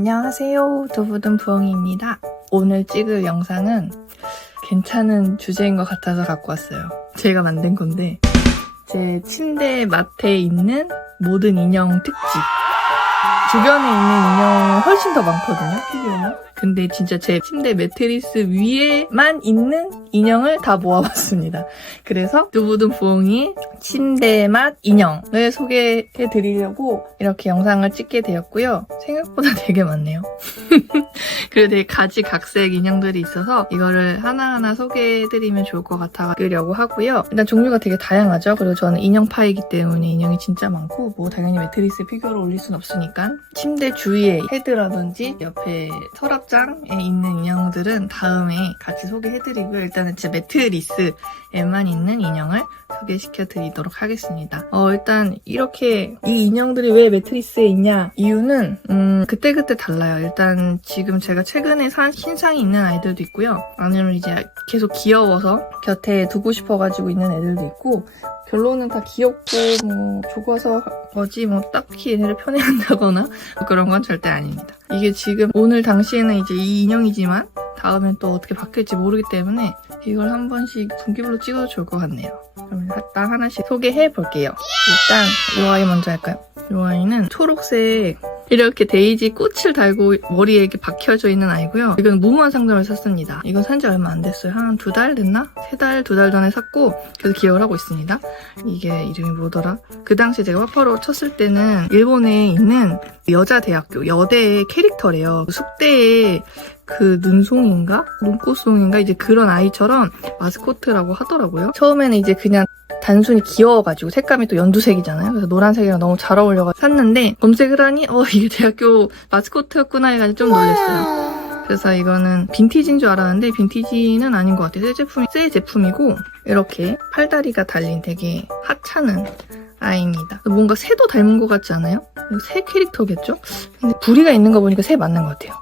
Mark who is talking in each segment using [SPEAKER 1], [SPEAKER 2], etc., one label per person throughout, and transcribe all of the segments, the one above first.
[SPEAKER 1] 안녕하세요. 두부든 부엉이입니다. 오늘 찍을 영상은 괜찮은 주제인 것 같아서 갖고 왔어요. 제가 만든 건데 제 침대 맡에 있는 모든 인형 특집. 주변에 있는 인형은 훨씬 더 많거든요, 피규어는. 근데 진짜 제 침대 매트리스 위에만 있는 인형을 다 모아봤습니다. 그래서 두부든 부엉이 침대 맛 인형을 소개해 드리려고 이렇게 영상을 찍게 되었고요. 생각보다 되게 많네요. 그리고 되게 가지각색 인형들이 있어서 이거를 하나하나 소개해드리면 좋을 것 같아 려고 하고요. 일단 종류가 되게 다양하죠. 그리고 저는 인형파이기 때문에 인형이 진짜 많고 뭐 당연히 매트리스 피규어를 올릴 순 없으니까 침대 주위에 헤드라든지 옆에 서랍장에 있는 인형들은 다음에 같이 소개해드리고요. 일단은 제 매트리스에만 있는 인형을 소개시켜드리도록 하겠습니다. 어, 일단 이렇게 이 인형들이 왜 매트리스에 있냐 이유는 음, 그때그때 달라요. 일단 지금 제가 최근에 산 신상이 있는 아이들도 있고요. 아니면 이제 계속 귀여워서 곁에 두고 싶어가지고 있는 애들도 있고 결론은 다 귀엽고 뭐 좋아서 거지 뭐 딱히 얘네를 편애한다거나 뭐 그런 건 절대 아닙니다. 이게 지금 오늘 당시에는 이제 이 인형이지만 다음엔 또 어떻게 바뀔지 모르기 때문에 이걸 한 번씩 분기별로 찍어도 좋을 것 같네요. 그러면 딱 하나씩 소개해 볼게요. 일단 이 아이 먼저 할까요? 이 아이는 초록색 이렇게 데이지 꽃을 달고 머리에 이렇게 박혀져 있는 아이고요. 이건 무모한 상점을 샀습니다. 이건 산지 얼마 안 됐어요. 한 두 달 됐나? 세 달, 두 달 전에 샀고 계속 기억을 하고 있습니다. 이게 이름이 뭐더라? 그 당시 제가 화퍼로 쳤을 때는 일본에 있는 여자 대학교 여대의 캐릭터래요. 숙대에 그 눈송인가? 눈꽃송인가? 이제 그런 아이처럼 마스코트라고 하더라고요. 처음에는 이제 그냥 단순히 귀여워가지고 색감이 또 연두색이잖아요. 그래서 노란색이랑 너무 잘 어울려가지고 샀는데 검색을 하니 어 이게 대학교 마스코트였구나 해가지고 좀 놀랐어요. 그래서 이거는 빈티지인 줄 알았는데 빈티지는 아닌 것 같아요. 새 제품이 새 제품이고 이렇게 팔다리가 달린 되게 하찮은 아이입니다. 뭔가 새도 닮은 것 같지 않아요? 새 캐릭터겠죠? 근데 부리가 있는 거 보니까 새 맞는 것 같아요.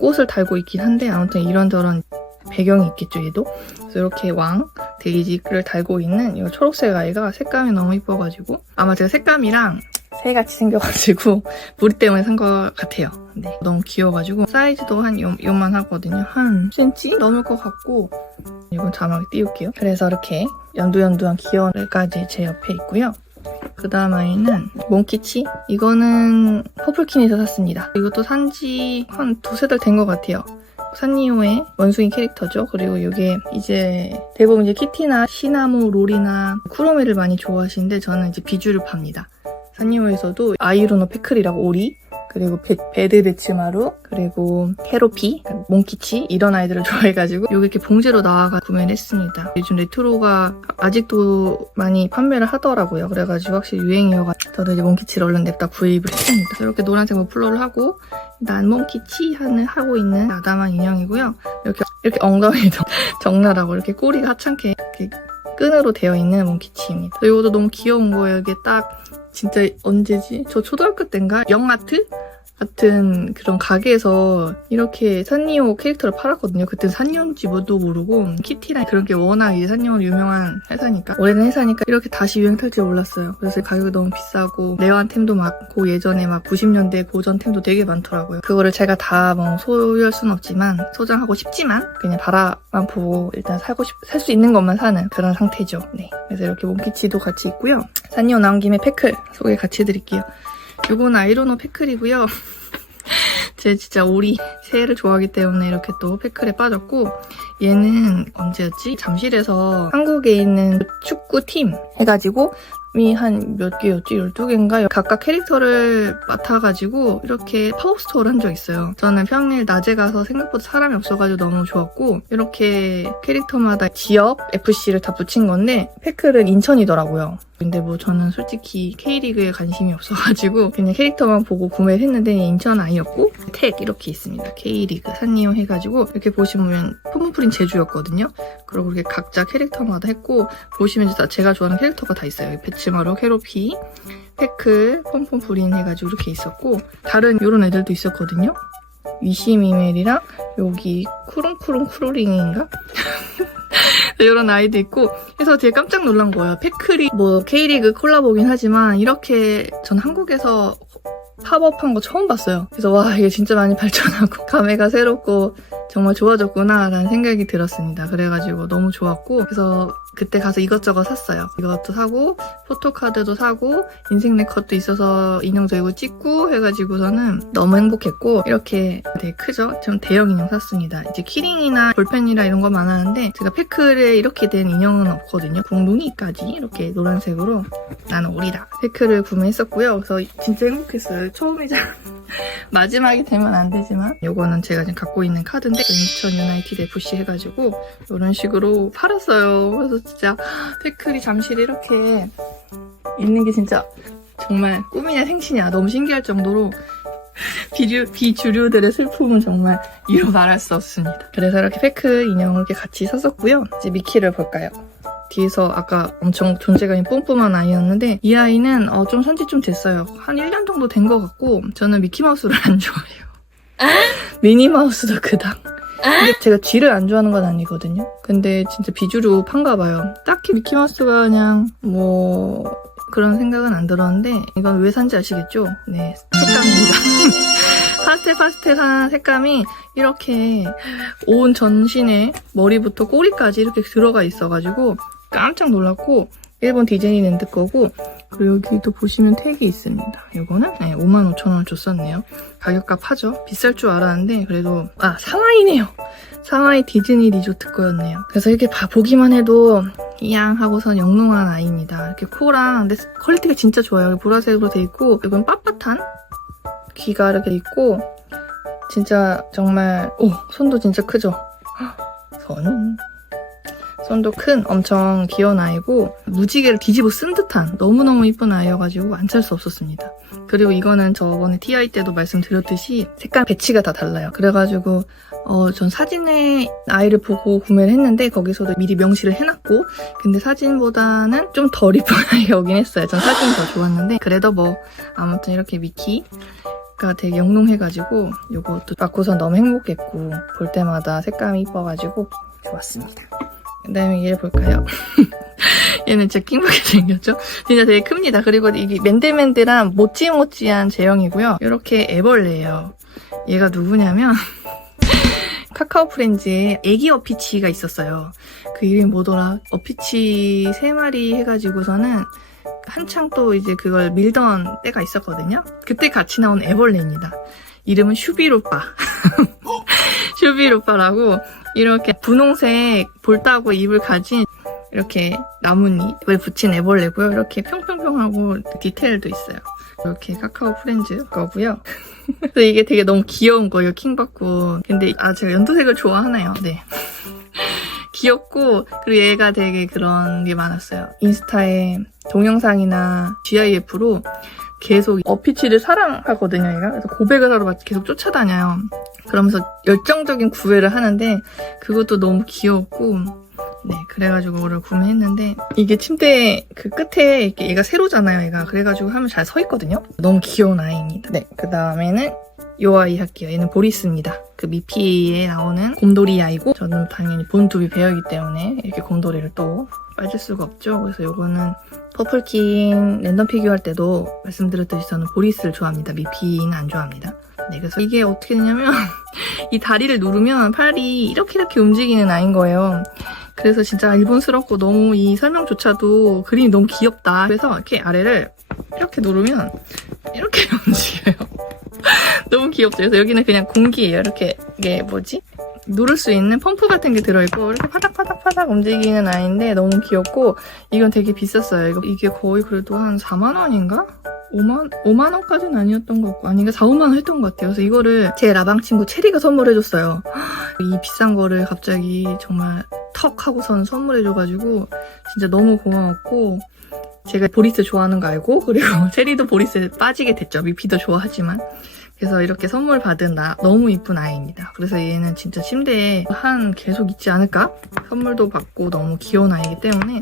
[SPEAKER 1] 꽃을 달고 있긴 한데 아무튼 이런저런 배경이 있겠죠 얘도. 그래서 이렇게 왕 데이지를 달고 있는 이 초록색 아이가 색감이 너무 이뻐가지고 아마 제가 색감이랑 새같이 생겨가지고 부리 때문에 산 것 같아요. 네, 너무 귀여워가지고 사이즈도 한 요, 요만 하거든요. 한 10cm 넘을 것 같고 이건 자막에 띄울게요. 그래서 이렇게 연두연두한 귀여운 애까지 제 옆에 있고요. 그 다음 아이는 몽키치? 이거는 퍼플킨에서 샀습니다. 이것도 산지 한 두세 달 된 것 같아요 산리오의 원숭이 캐릭터죠. 그리고 이게 이제 대부분 이제 키티나 시나모, 롤이나 쿠로메를 많이 좋아하시는데 저는 이제 비주를 팝니다. 산리오에서도 아이루노 페클이라고 오리 그리고 베, 베드 베츠마루 그리고 헤로피 몽키치 이런 아이들을 좋아해가지고 여기 이렇게 봉지로 나와가 구매를 했습니다. 요즘 레트로가 아직도 많이 판매를 하더라고요. 그래가지고 확실히 유행이어가지고 저도 이제 몽키치를 얼른 냅다 구입을 했습니다. 이렇게 노란색 머플러를 하고 난 몽키치 하는 하고 있는 아담한 인형이고요. 이렇게 이렇게 엉덩이도 적나라고 이렇게 꼬리가 하찮게 이렇게 끈으로 되어 있는 몽키치입니다. 이것도 너무 귀여운 거예요. 이게 딱 진짜 언제지? 저 초등학교 때인가? 영아트? 같은 그런 가게에서 이렇게 산리오 캐릭터를 팔았거든요. 그때 산리오인지 뭐도 모르고 키티랑 그런 게 워낙 이제 산리오로 유명한 회사니까 오래된 회사니까 이렇게 다시 유행 탈 줄 몰랐어요. 그래서 가격이 너무 비싸고 레어한 템도 많고 예전에 막 90년대 고전 템도 되게 많더라고요. 그거를 제가 다 뭐 소유할 순 없지만 소장하고 싶지만 그냥 바라만 보고 일단 살고 싶 살 수 있는 것만 사는 그런 상태죠. 네. 그래서 이렇게 몽키치도 같이 있고요. 산리오 나온 김에 패클 소개 같이 해드릴게요. 이건 아이로노 패클이고요. 제 진짜 오리 새를 좋아하기 때문에 이렇게 또 패클에 빠졌고 얘는 언제였지? 잠실에서 한국에 있는 축구팀 해가지고 한몇 개였지? 12개인가? 각각 캐릭터를 맡아가지고 이렇게 팝업스토어를 한 적 있어요. 저는 평일 낮에 가서 생각보다 사람이 없어가지고 너무 좋았고 이렇게 캐릭터마다 지역 FC를 다 붙인 건데 패클은 인천이더라고요. 근데 뭐 저는 솔직히 K리그에 관심이 없어가지고 그냥 캐릭터만 보고 구매를 했는데 인천 아니었고 택 이렇게 있습니다. K리그 산리오 해가지고 이렇게 보시면 폼프린 제주였거든요. 그리고 이렇게 각자 캐릭터마다 했고 보시면 다 제가 좋아하는 캐릭터가 다 있어요. 배치마루, 캐로피, 패클, 폼폼프린 해가지고 이렇게 있었고 다른 이런 애들도 있었거든요. 위시미멜이랑 여기 쿠rum쿠rum 쿠로링인가? 이런 아이도 있고 해서 되게 깜짝 놀란 거예요. 패클이 뭐 K리그 콜라보긴 하지만 이렇게 전 한국에서 팝업한 거 처음 봤어요. 그래서 와 이게 진짜 많이 발전하고 감회가 새롭고 정말 좋아졌구나라는 생각이 들었습니다. 그래가지고 너무 좋았고 그래서 그때 가서 이것저것 샀어요. 이것도 사고 포토카드도 사고 인생 네컷도 있어서 인형 들고 찍고 해가지고서는 너무 행복했고 이렇게 되게 크죠? 좀 대형 인형 샀습니다. 이제 키링이나 볼펜이나 이런 거 많았는데 제가 패크를 이렇게 된 인형은 없거든요. 궁둥이까지 이렇게 노란색으로 나는 오리다 패크를 구매했었고요. 그래서 진짜 행복했어요. 처음이자 마지막이 되면 안 되지만 이거는 제가 지금 갖고 있는 카드인데 인천 유나이티드 FC 해가지고 이런 식으로 팔았어요. 그래서 진짜 패클이 잠실 이렇게 있는 게 진짜 정말 꿈이냐 생시냐 너무 신기할 정도로 비주, 비주류들의 슬픔은 정말 이루 말할 수 없습니다. 그래서 이렇게 패크 인형을 이렇게 같이 샀었고요. 이제 미키를 볼까요? 뒤에서 아까 엄청 존재감이 뿜뿜한 아이였는데 이 아이는 어, 좀 산지 좀 됐어요. 한 1년 정도 된 것 같고 저는 미키마우스를 안 좋아해요. 미니마우스도 그닥. 근데 제가 쥐를 안 좋아하는 건 아니거든요. 근데 진짜 비주류 판가 봐요. 딱히 미키마우스가 그냥 뭐 그런 생각은 안 들었는데 이건 왜 산지 아시겠죠? 네, 색감입니다. 파스텔 파스텔한 색감이 이렇게 온 전신에 머리부터 꼬리까지 이렇게 들어가 있어가지고 깜짝 놀랐고 일본 디즈니 랜드 거고 그리고 여기도 보시면 택이 있습니다. 이거는 네, 55,000원 줬었네요. 가격값 하죠. 비쌀 줄 알았는데 그래도 아 상하이네요. 상하이 디즈니 리조트 거였네요. 그래서 이렇게 봐 보기만 해도 이양 하고선 영롱한 아이입니다. 이렇게 코랑 근데 퀄리티가 진짜 좋아요. 보라색으로 돼 있고 이건 빳빳한 귀가 이렇게 있고 진짜 정말 오 손도 진짜 크죠. 헉, 손은 손도 큰 엄청 귀여운 아이고 무지개를 뒤집어 쓴 듯한 너무너무 이쁜 아이여가지고 안 찰 수 없었습니다. 그리고 이거는 저번에 TI 때도 말씀드렸듯이 색깔 배치가 다 달라요. 그래가지고 어, 전 사진에 아이를 보고 구매를 했는데 거기서도 미리 명시를 해놨고 근데 사진보다는 좀 덜 이쁜 아이가 오긴 했어요. 전 사진이 더 좋았는데 그래도 뭐 아무튼 이렇게 미키 가 되게 영롱해가지고 요것도 받고선 너무 행복했고 볼 때마다 색감이 이뻐가지고 좋았습니다. 그 다음에 얘를 볼까요? 얘는 진짜 킹받게 생겼죠? 진짜 되게 큽니다. 그리고 이게 맨들맨들한 모찌모찌한 제형이고요. 이렇게 애벌레예요. 얘가 누구냐면 카카오 프렌즈에 애기 어피치가 있었어요. 그 이름이 뭐더라? 어피치 세 마리 해가지고서는 한창 또 이제 그걸 밀던 때가 있었거든요. 그때 같이 나온 애벌레입니다. 이름은 슈비루빠. 슈비루빠라고 이렇게 분홍색 볼따고 입을 가진 이렇게 나뭇잎을 붙인 애벌레고요. 이렇게 평평평하고 디테일도 있어요. 이렇게 카카오 프렌즈 거고요. 그래서 이게 되게 너무 귀여운 거예요. 킹받고. 근데 아 제가 연두색을 좋아하나요? 네. 귀엽고 그리고 얘가 되게 그런 게 많았어요. 인스타에 동영상이나 GIF로 계속 어피치를 사랑하거든요, 얘가. 그래서 고백을 하러 막 계속 쫓아다녀요. 그러면서 열정적인 구애를 하는데 그것도 너무 귀엽고 네, 그래가지고 이거를 구매했는데 이게 침대 그 끝에 이렇게 얘가 세로잖아요, 얘가. 그래가지고 하면 잘 서 있거든요. 너무 귀여운 아이입니다. 네, 그 다음에는 요 아이 할게요. 얘는 보리스입니다. 그 미피에 나오는 곰돌이 아이고 저는 당연히 본투비 배우기 때문에 이렇게 곰돌이를 또 빠질 수가 없죠. 그래서 요거는 퍼플킨 랜덤 피규어 할 때도 말씀드렸듯이 저는 보리스를 좋아합니다. 미피는 안 좋아합니다. 네, 그래서 이게 어떻게 되냐면 이 다리를 누르면 팔이 이렇게 이렇게 움직이는 아이인 거예요. 그래서 진짜 일본스럽고 너무 이 설명조차도 그림이 너무 귀엽다. 그래서 이렇게 아래를 이렇게 누르면 이렇게 움직여요. 너무 귀엽죠? 그래서 여기는 그냥 공기예요. 이렇게 이게 뭐지? 누를 수 있는 펌프 같은 게 들어있고 이렇게 파닥파닥파닥 움직이는 아이인데 너무 귀엽고 이건 되게 비쌌어요. 이거 이게 거의 그래도 한 4만 원인가? 5만, 5만 원까지는 아니었던 것 같고 아닌가 4, 5만 원 했던 것 같아요. 그래서 이거를 제 라방 친구 체리가 선물해줬어요. 이 비싼 거를 갑자기 정말 턱 하고선 선물해줘가지고 진짜 너무 고마웠고 제가 보리스 좋아하는 거 알고 그리고 체리도 보리스에 빠지게 됐죠. 미피도 좋아하지만 그래서 이렇게 선물 받은 나 너무 이쁜 아이입니다. 그래서 얘는 진짜 침대에 한 계속 있지 않을까? 선물도 받고 너무 귀여운 아이기 때문에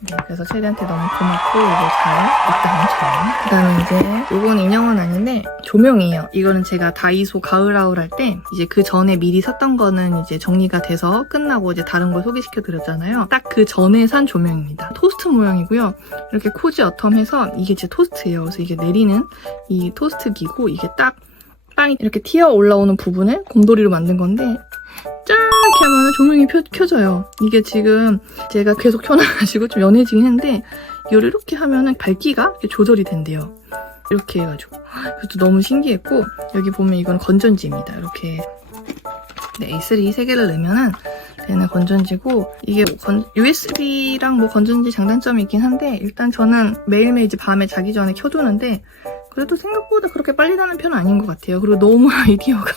[SPEAKER 1] 네, 그래서 체리한테 너무 고맙고 이거 잘 있다는 점. 그다음에 이제 요건 인형은 아닌데 조명이에요. 이거는 제가 다이소 가을아울 할 때 이제 그 전에 미리 샀던 거는 이제 정리가 돼서 끝나고 이제 다른 걸 소개시켜 드렸잖아요. 딱 그 전에 산 조명입니다. 토스트 모양이고요. 이렇게 코지 어텀해서 이게 제 토스트예요. 그래서 이게 내리는 이 토스트기고 이게 딱 빵이 이렇게 튀어 올라오는 부분을 곰돌이로 만든 건데 짠 이렇게 하면 조명이 펴, 켜져요. 이게 지금 제가 계속 켜놔가지고 좀 연해지긴 했는데 이걸 이렇게 하면은 밝기가 조절이 된대요. 이렇게 해가지고 그것도 너무 신기했고 여기 보면 이건 건전지입니다. 이렇게 네, A3 세 개를 넣으면은 되는 건전지고 이게 건- USB랑 뭐 건전지 장단점이 있긴 한데 일단 저는 매일매일 이제 밤에 자기 전에 켜두는데 그래도 생각보다 그렇게 빨리 나는 편은 아닌 것 같아요. 그리고 너무 아이디어가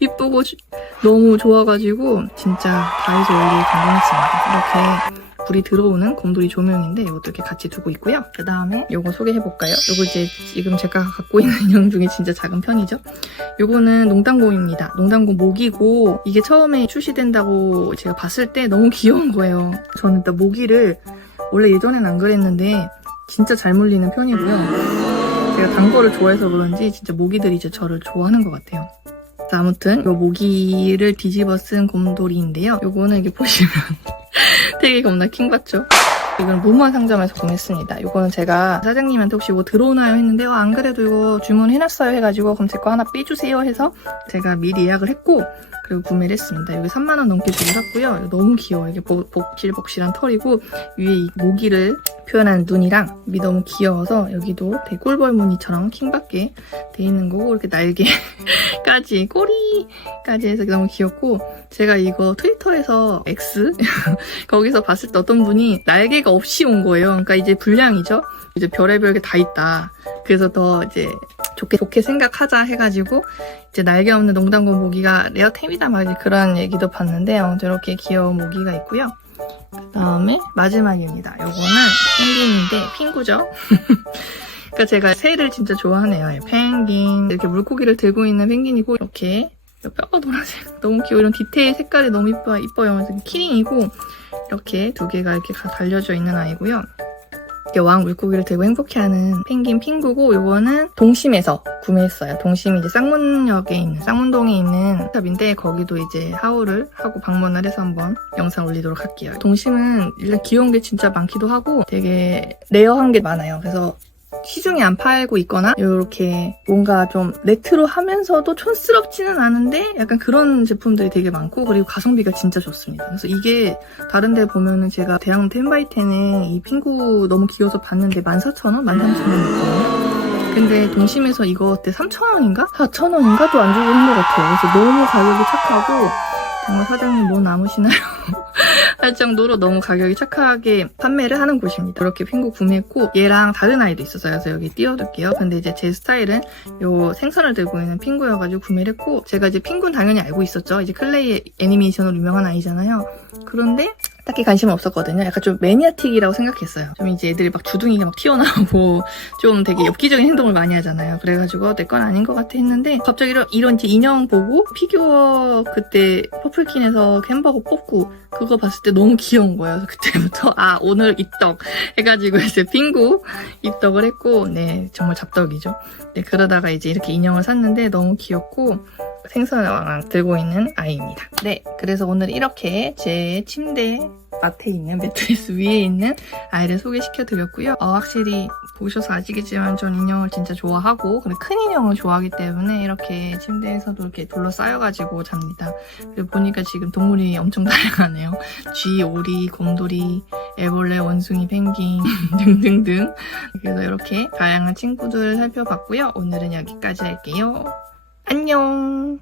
[SPEAKER 1] 이쁘고 주- 너무 좋아가지고 진짜 다이소 올리 감동했습니다. 이렇게 불이 들어오는 곰돌이 조명인데 이것도 이렇게 같이 두고 있고요. 그 다음에 이거 소개해볼까요? 이거 이제 지금 제가 갖고 있는 인형 중에 진짜 작은 편이죠. 요거는 농당곰입니다. 농당곰 모기고 이게 처음에 출시된다고 제가 봤을 때 너무 귀여운 거예요. 저는 일단 모기를 원래 예전엔 안 그랬는데 진짜 잘 물리는 편이고요. 제가 단 거를 좋아해서 그런지 진짜 모기들이 이제 저를 좋아하는 것 같아요. 자, 아무튼 요 모기를 뒤집어 쓴 곰돌이인데요. 요거는 이게 보시면 되게 겁나 킹받죠? 이건 무모한 상점에서 구매했습니다. 이거는 제가 사장님한테 혹시 뭐 들어오나요 했는데 어, 안 그래도 이거 주문해놨어요 해가지고 그럼 제 거 하나 빼주세요 해서 제가 미리 예약을 했고 그리고 구매를 했습니다. 여기 3만원 넘게 주고 샀고요. 너무 귀여워요. 이게 복- 복실복실한 털이고 위에 이 모기를 표현한 눈이랑 이 너무 귀여워서 여기도 되게 꿀벌 무늬처럼 킹받게 돼 있는 거고 이렇게 날개까지 꼬리까지 해서 너무 귀엽고 제가 이거 트위터에서 X 거기서 봤을 때 어떤 분이 날개가 없이 온 거예요. 그러니까 이제 불량이죠. 이제 별의별 게 다 있다. 그래서 더 이제 좋게 좋게 생각하자 해가지고 이제 날개 없는 농담곰 모기가 레어템이다 막 이제 그런 얘기도 봤는데 아무튼 이렇게 귀여운 모기가 있고요. 그다음에 마지막입니다. 요거는 펭귄인데 핑구죠. 그러니까 제가 새를 진짜 좋아하네요. 이 펭귄 이렇게 물고기를 들고 있는 펭귄이고 이렇게 뼈가 노란색 너무 귀여워 이런 디테일 색깔이 너무 이뻐 이뻐요. 키링이고 이렇게 두 개가 이렇게 다 달려져 있는 아이고요. 이렇게 왕 물고기를 들고 행복해하는 펭귄 핑구고 이거는 동심에서 구매했어요. 동심이 이제 쌍문역에 있는 쌍문동에 있는 샵인데 거기도 이제 하울을 하고 방문을 해서 한번 영상 올리도록 할게요. 동심은 일단 귀여운 게 진짜 많기도 하고 되게 레어한 게 많아요. 그래서 시중에 안 팔고 있거나 이렇게 뭔가 좀 레트로하면서도 촌스럽지는 않은데 약간 그런 제품들이 되게 많고 그리고 가성비가 진짜 좋습니다. 그래서 이게 다른 데 보면은 제가 대형 텐바이텐에 이 핑구 너무 귀여워서 봤는데 14,000원? 13,000원이었거든요. 근데 동심에서 이거 그때 3,000원인가? 4,000원인가? 도 안 주고 있는 것 같아요. 그래서 너무 가격이 착하고 정말 사장님 뭐 남으시나요? 할 정도로 너무 가격이 착하게 판매를 하는 곳입니다. 이렇게 핑구 구매했고 얘랑 다른 아이도 있었어요. 그래서 여기 띄워둘게요. 근데 이제 제 스타일은 요 생선을 들고 있는 핑구여가지고 구매를 했고 제가 이제 핑구는 당연히 알고 있었죠. 이제 클레이 애니메이션으로 유명한 아이잖아요. 그런데 딱히 관심은 없었거든요. 약간 좀 매니아틱이라고 생각했어요. 좀 이제 애들이 막 주둥이가 막 튀어나오고 좀 되게 엽기적인 행동을 많이 하잖아요. 그래가지고 내 건 아닌 것 같아 했는데 갑자기 이런, 인형 보고 피규어 그때 퍼플킨에서 햄버거 뽑고 그거 봤을 때 너무 귀여운 거예요. 그때부터 아 오늘 입덕 해가지고 이제 핑구 입덕을 했고 네 정말 잡덕이죠. 네 그러다가 이제 이렇게 인형을 샀는데 너무 귀엽고 생선왕 들고 있는 아이입니다. 네, 그래서 오늘 이렇게 제 침대 앞에 있는 매트리스 위에 있는 아이를 소개시켜 드렸고요. 어, 확실히 보셔서 아시겠지만 전 인형을 진짜 좋아하고 그리고 큰 인형을 좋아하기 때문에 이렇게 침대에서도 이렇게 둘러싸여가지고 잡니다. 그리고 보니까 지금 동물이 엄청 다양하네요. 쥐, 오리, 곰돌이, 애벌레, 원숭이, 펭귄 등등등. 그래서 이렇게 다양한 친구들을 살펴봤고요. 오늘은 여기까지 할게요. 안녕.